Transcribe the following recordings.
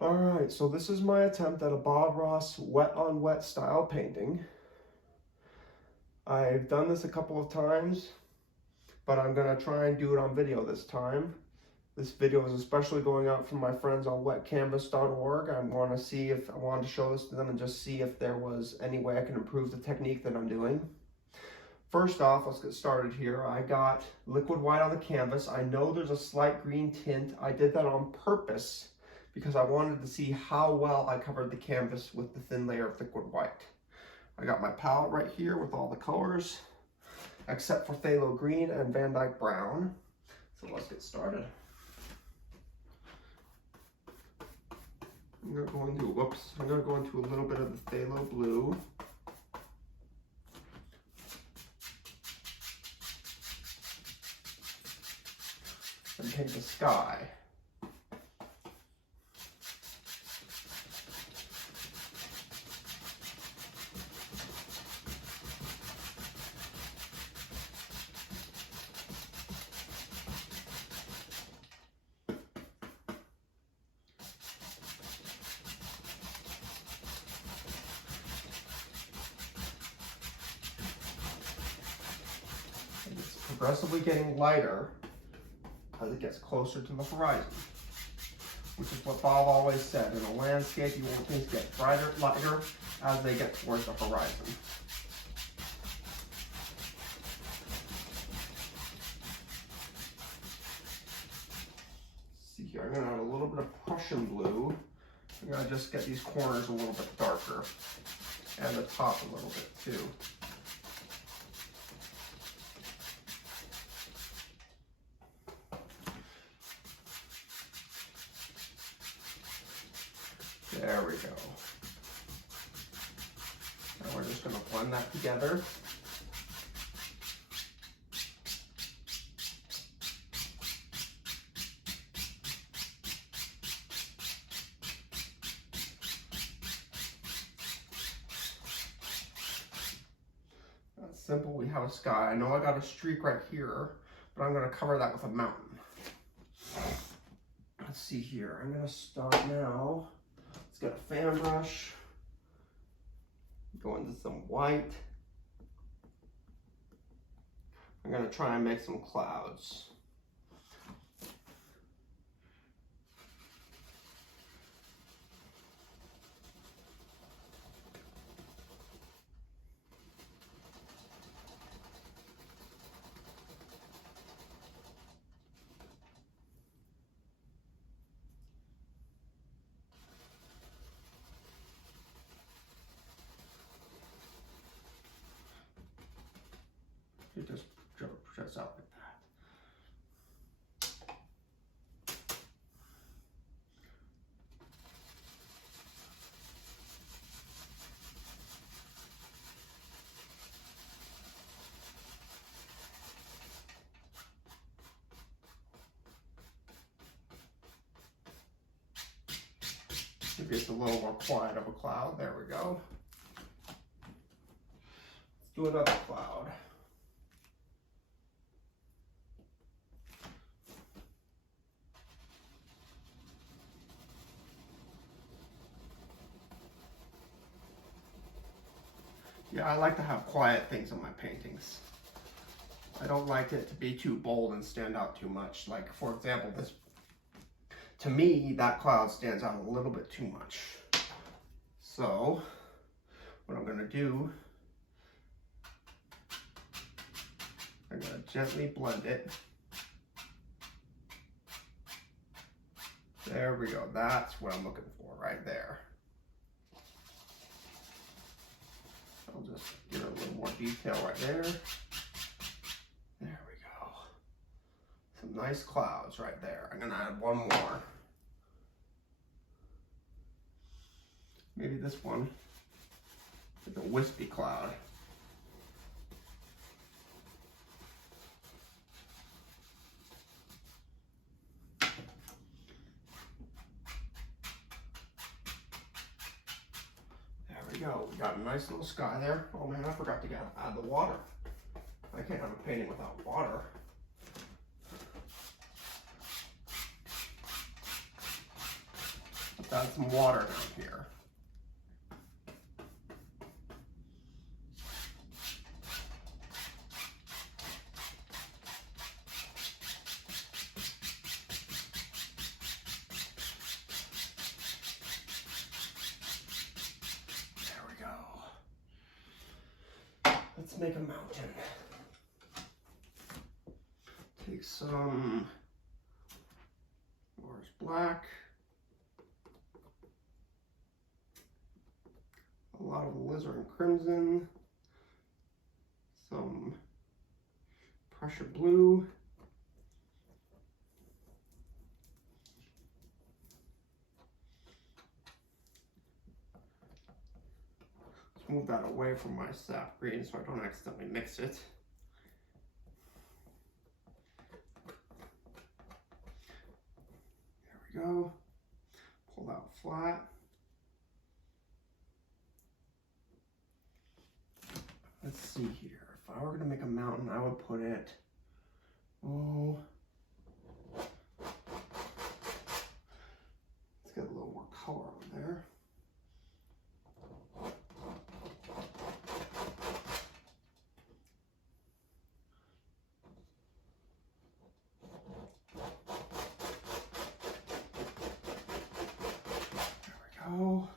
Alright, so this is my attempt at a Bob Ross wet on wet style painting. I've done this a couple of times, but I'm going to try and do it on video this time. This video is especially going out from my friends on wetcanvas.org. I wanted to show this to them and just see if there was any way I can improve the technique that I'm doing. First off, let's get started here. I got liquid white on the canvas. I know there's a slight green tint. I did that on purpose because I wanted to see how well I covered the canvas with the thin layer of liquid white. I got my palette right here with all the colors, except for Phthalo Green and Van Dyke Brown. So let's get started. I'm gonna go into a little bit of the Phthalo Blue. And paint the sky. It's progressively getting lighter as it gets closer to the horizon, which is what Bob always said. In a landscape, you want things to get brighter, lighter as they get towards the horizon. See here, I'm going to add a little bit of Prussian blue. I'm going to just get these corners a little bit darker and the top a little bit too. There we go. Now we're just going to blend that together. That's simple. We have a sky. I know I got a streak right here, but I'm going to cover that with a mountain. Let's see here. I'm going to start now. Let's get a fan brush, go into some white. I'm going to try and make some clouds. It just projects out like that. Maybe it's a little more quiet of a cloud. There we go. Let's do another cloud. Yeah, I like to have quiet things in my paintings. I don't like it to be too bold and stand out too much. Like, for example, this, to me, that cloud stands out a little bit too much. So, what I'm going to do, I'm going to gently blend it. There we go. That's what I'm looking for right there. I'll just get a little more detail right there. There we go. Some nice clouds right there. I'm going to add one more. Maybe this one is a wispy cloud. We go. We got a nice little sky there. Oh man, I forgot to add the water. I can't have a painting without water. Add some water down here. There we go. Let's make a mountain. Take some Mars Black. A lot of alizarin crimson, some pressure blue, let's move that away from my sap green so I don't accidentally mix it. There we go. Pull out flat. Let's see here. If I were going to make a mountain, I would put it, let's get a little more color on there. There we go.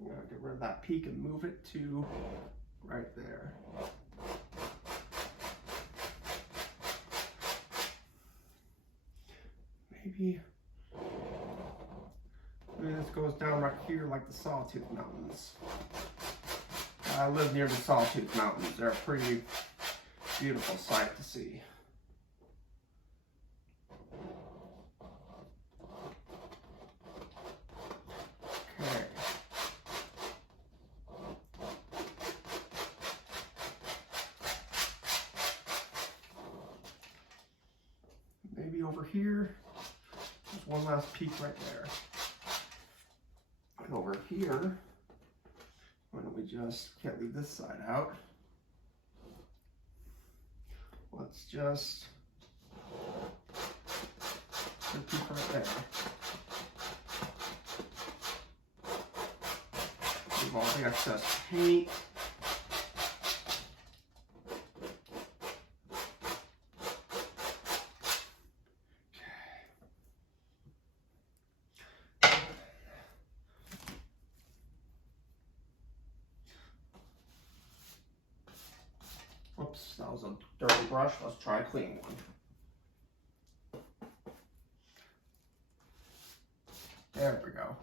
I'm gonna get rid of that peak and move it to right there. Maybe this goes down right here like the Sawtooth Mountains. I live near the Sawtooth Mountains. They're a pretty beautiful sight to see. Okay. Maybe over here, there's one last peak right there. And over here, why don't we just, can't leave this side out. Let's just put a peak right there. Leave all the excess paint. Whoops, that was a dirty brush. Let's try a clean one. There we go.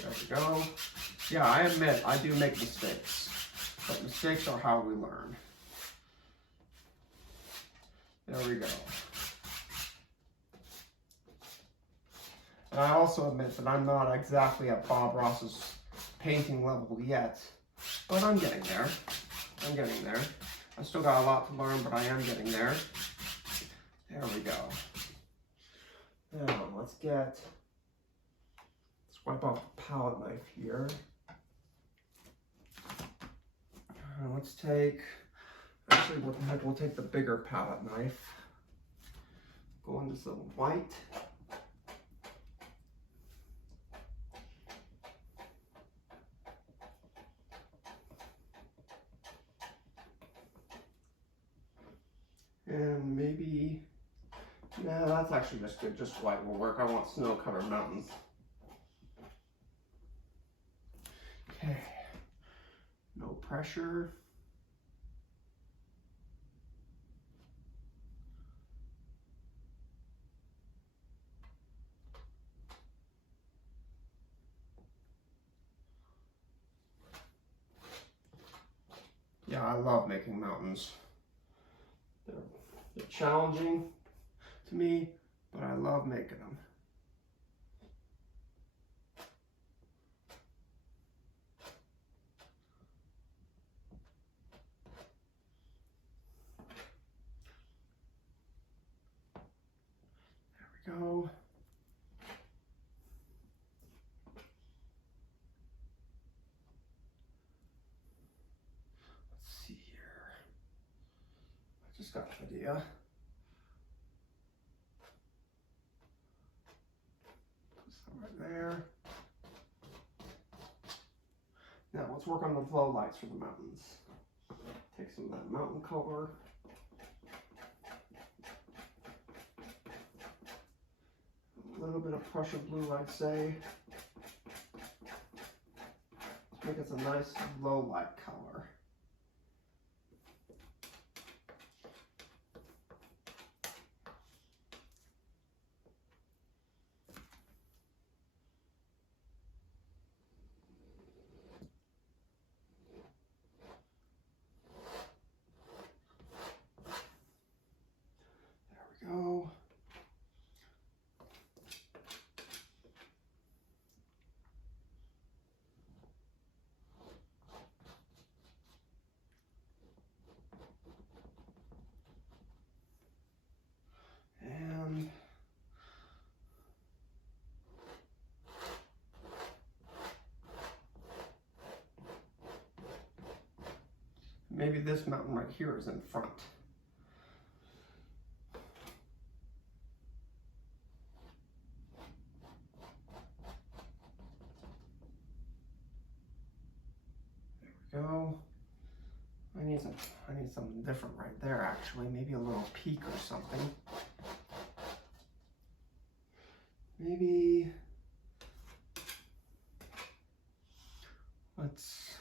There we go. Yeah, I admit I do make mistakes, but mistakes are how we learn. There we go. And I also admit that I'm not exactly at Bob Ross's painting level yet, but I'm getting there. I'm getting there. I still got a lot to learn, but I am getting there. There we go. Now, let's wipe off the palette knife here. Let's take, actually what the heck, we'll take the bigger palette knife. Go into some white. And maybe, nah, that's actually just good, just white will work. I want snow-covered mountains. Okay. No pressure. Yeah, I love making mountains. They're challenging to me, but I love making them. There we go. Let's see here. I just got an idea. Right there. Now let's work on the flow lights for the mountains. Take some of that mountain color. A little bit of Prussian blue, I'd say. To make it a nice low light color. Go. And maybe this mountain right here is in front. Go. I need something different right there actually, maybe a little peak or something. Maybe let's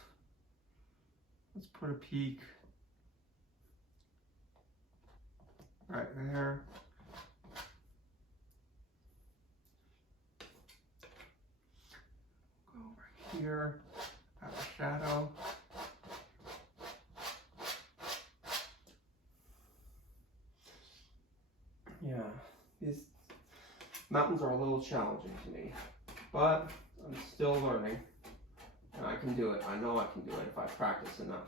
put a peak right there. Go over here, add a shadow. Yeah, these mountains are a little challenging to me, but I'm still learning, and I can do it. I know I can do it if I practice enough.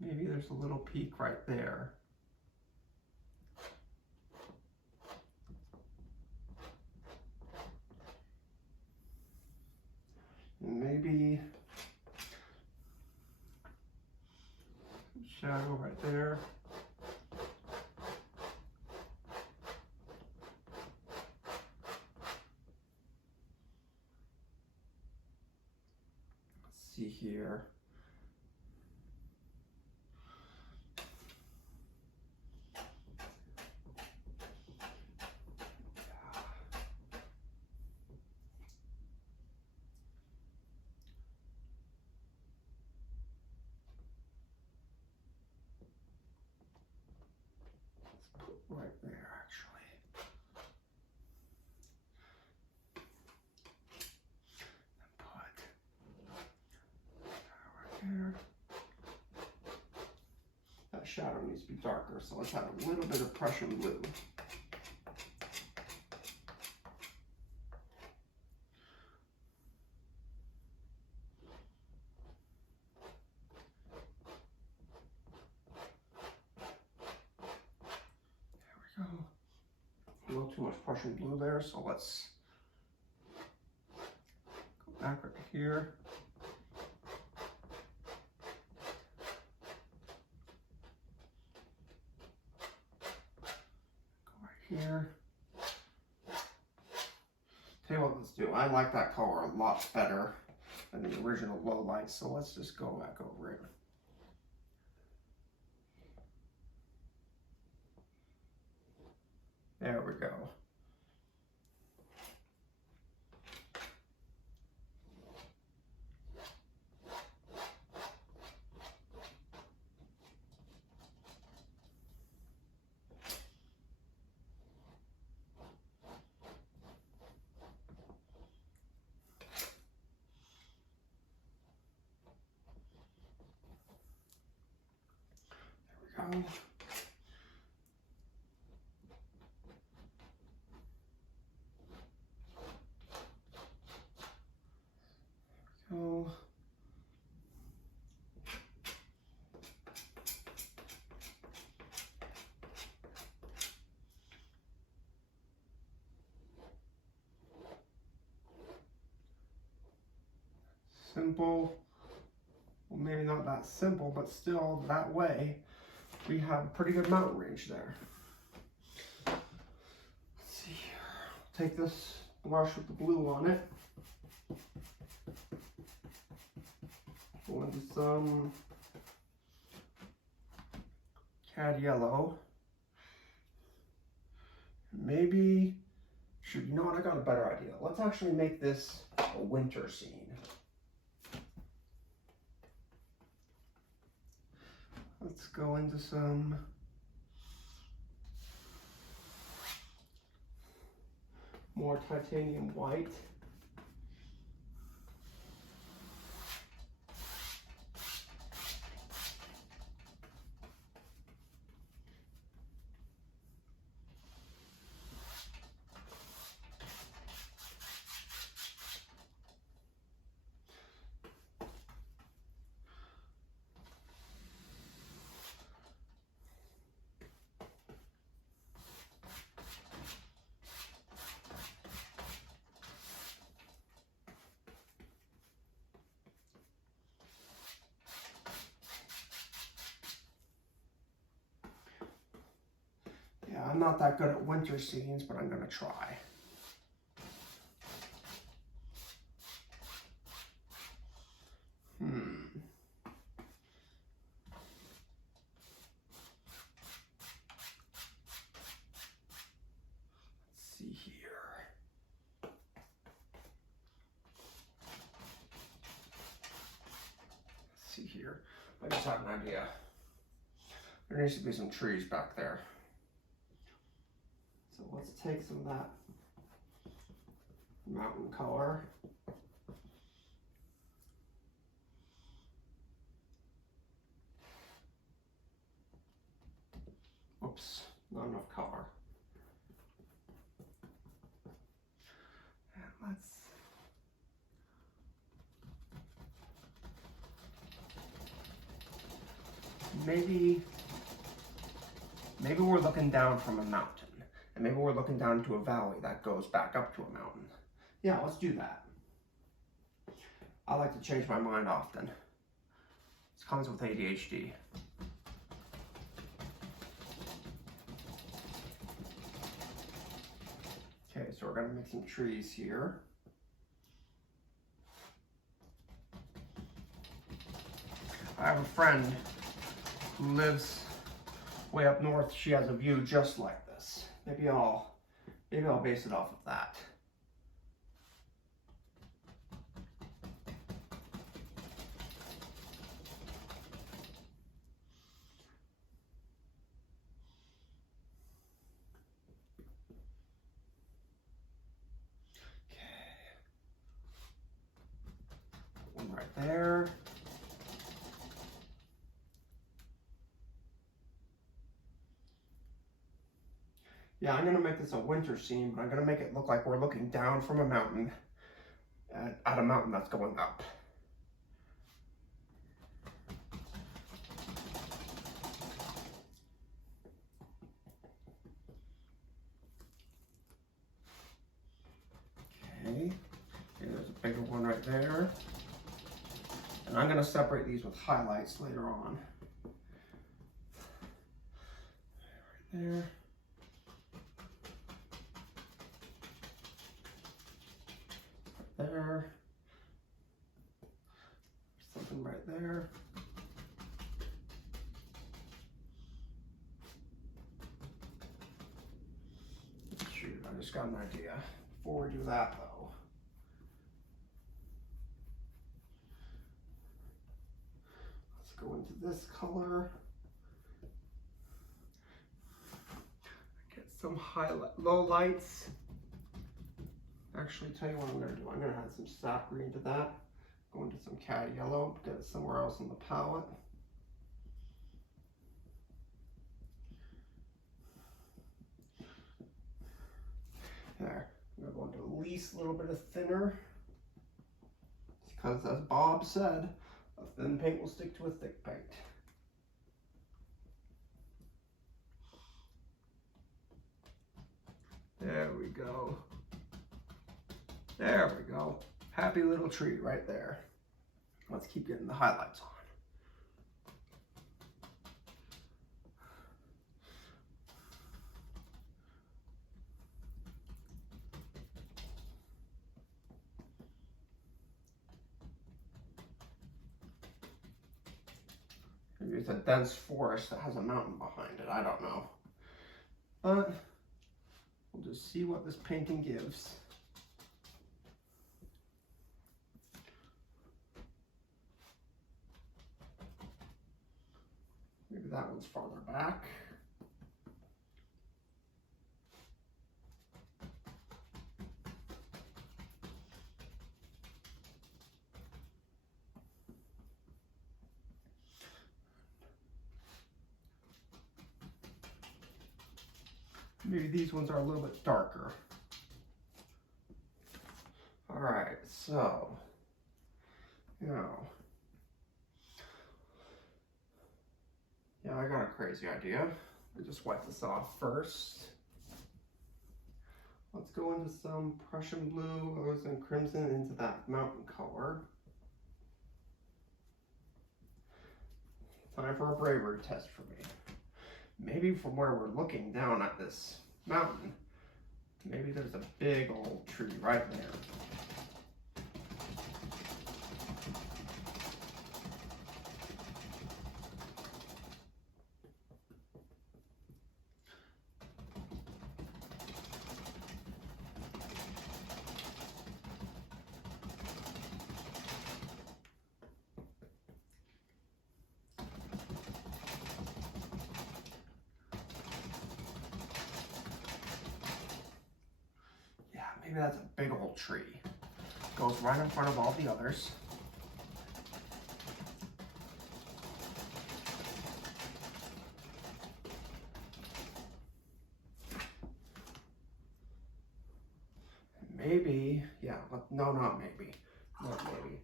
Maybe there's a little peak right there. And maybe some shadow right there. See here. Let's put right there actually. And put right here. That shadow needs to be darker, so let's add a little bit of Prussian blue. There we go. A little too much Prussian blue there, so let's go back right here. Here. Tell you what, let's do. I like that color a lot better than the original low light, so let's just go back over it. There we go. go. Go. Simple. Well, maybe not that simple, but still that way we have a pretty good mountain range there. Let's see here. Take this brush with the blue on it. Go into some cad yellow. Maybe, shoot, you know what, I got a better idea. Let's actually make this a winter scene. Let's go into some more titanium white. Yeah, I'm not that good at winter scenes, but I'm gonna try. Let's see here. Let's see here. I just have an idea. There needs to be some trees back there. So let's take some of that mountain color. Oops, not enough color. And let's maybe we're looking down from a mountain, and maybe we're looking down into a valley that goes back up to a mountain. Yeah, let's do that. I like to change my mind often. It comes with ADHD. Okay, so we're gonna make some trees here. I have a friend who lives way up north. She has a view just like this. Maybe I'll base it off of that. Right there. Yeah, I'm gonna make this a winter scene, but I'm gonna make it look like we're looking down from a mountain at a mountain that's going up. Okay, there's a bigger one right there. And I'm gonna separate these with highlights later on. Right there. Right there. Something right there. Shoot, I just got an idea. Before we do that though, let's go into this color. Get some low lights. Actually, tell you what I'm gonna do. I'm gonna add some sap green to that. Go into some cad yellow, get it somewhere else on the palette. There. I'm going to go into the least little bit of thinner. Because as Bob said, a thin paint will stick to a thick paint. There we go. There we go. Happy little tree right there. Let's keep getting the highlights on. Maybe it's a dense forest that has a mountain behind it. I don't know. But we'll just see what this painting gives. Maybe that one's farther back. Maybe these ones are a little bit darker. All right, so, now, yeah, I got a crazy idea. We just wipe this off first. Let's go into some Prussian blue, rose and crimson into that mountain color. Time for a bravery test for me. Maybe from where we're looking down at this mountain, maybe there's a big old tree right there. Maybe that's a big old tree. Goes right in front of all the others. Maybe, yeah, no, not maybe. Not maybe.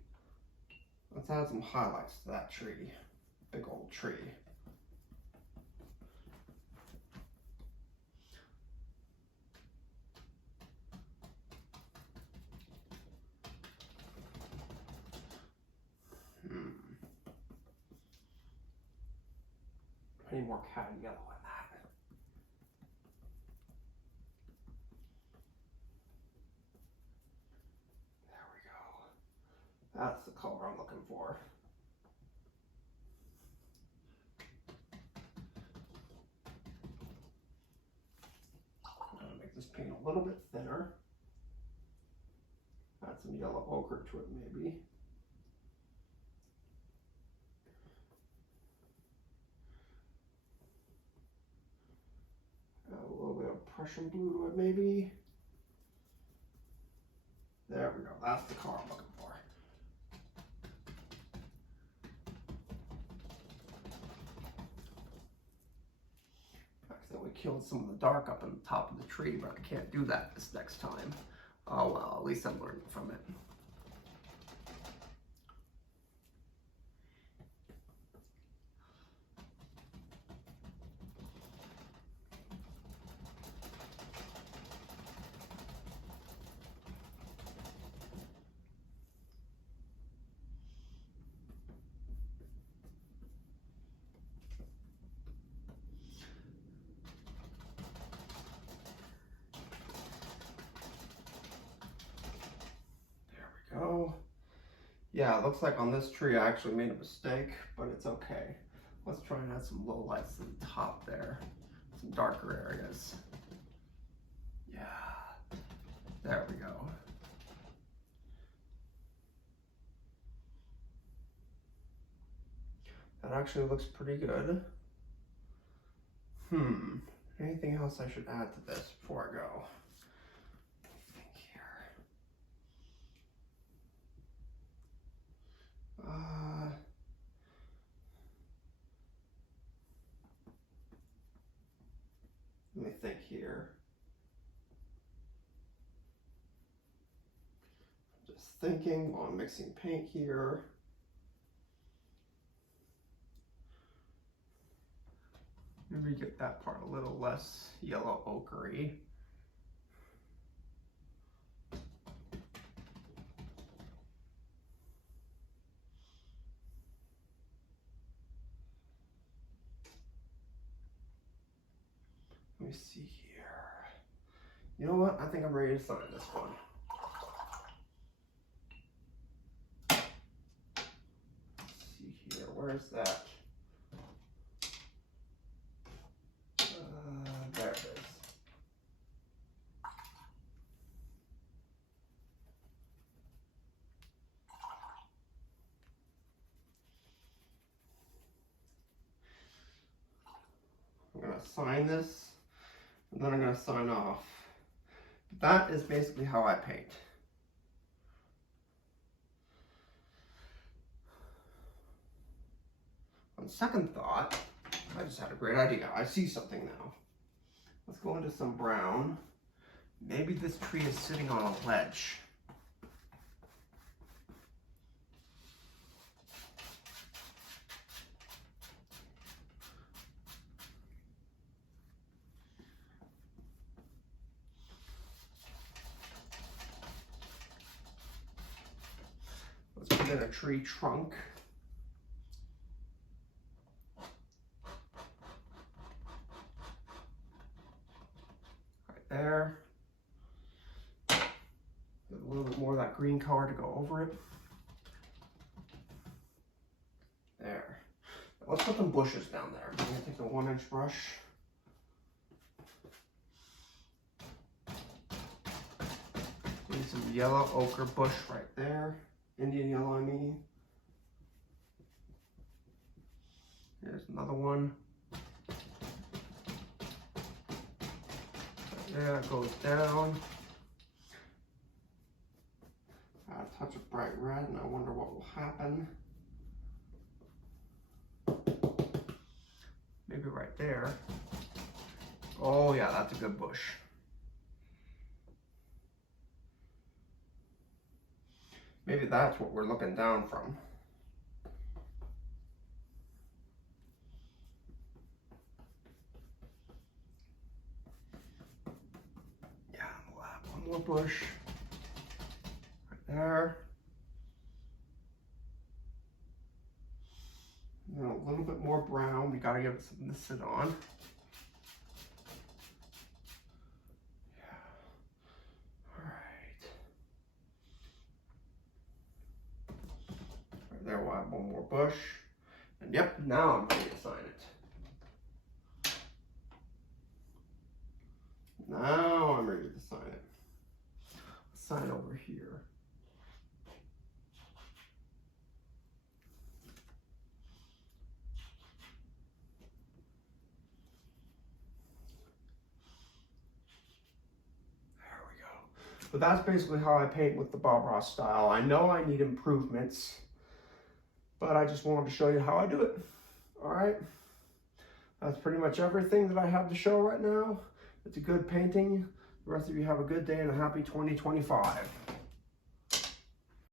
Let's add some highlights to that tree. Big old tree. I need more cat yellow in that. There we go. That's the color I'm looking for. I'm gonna make this paint a little bit thinner. Add some yellow ochre to it maybe. A little bit of Prussian blue to it maybe. There we go, that's the color I'm looking for. Accidentally killed some of the dark up on the top of the tree, but I can't do that this next time. Oh well, at least I'm learning from it. Oh, yeah, it looks like on this tree I actually made a mistake, but it's okay. Let's try and add some low lights to the top there, some darker areas. Yeah, there we go. That actually looks pretty good. Anything else I should add to this before I go? Let me think here. thinking while I'm mixing paint here. Maybe get that part a little less yellow ochre-y. Let me see here. You know what? I think I'm ready to sign this one. Let's see here. Where's that? There it is. I'm going to sign this, and then I'm going to sign off. That is basically how I paint. On second thought, I just had a great idea. I see something now. Let's go into some brown. Maybe this tree is sitting on a ledge. Let's put in a tree trunk. There. A little bit more of that green color to go over it. There. Now let's put some bushes down there. I'm going to take a 1-inch brush. Need some yellow ochre bush right there. Indian yellow, I mean. Here's another one. Yeah, it goes down. Add a touch of bright red, and I wonder what will happen. Maybe right there. Oh yeah, that's a good bush. Maybe that's what we're looking down from. Yeah, we'll add one more bush right there. And then a little bit more brown. We gotta give it something to sit on. There, we'll have one more bush. And yep, now I'm ready to sign it. Now I'm ready to sign it. Let's sign over here. There we go. But that's basically how I paint with the Bob Ross style. I know I need improvements, but I just wanted to show you how I do it. All right, that's pretty much everything that I have to show right now. It's a good painting. The rest of you have a good day and a happy 2025.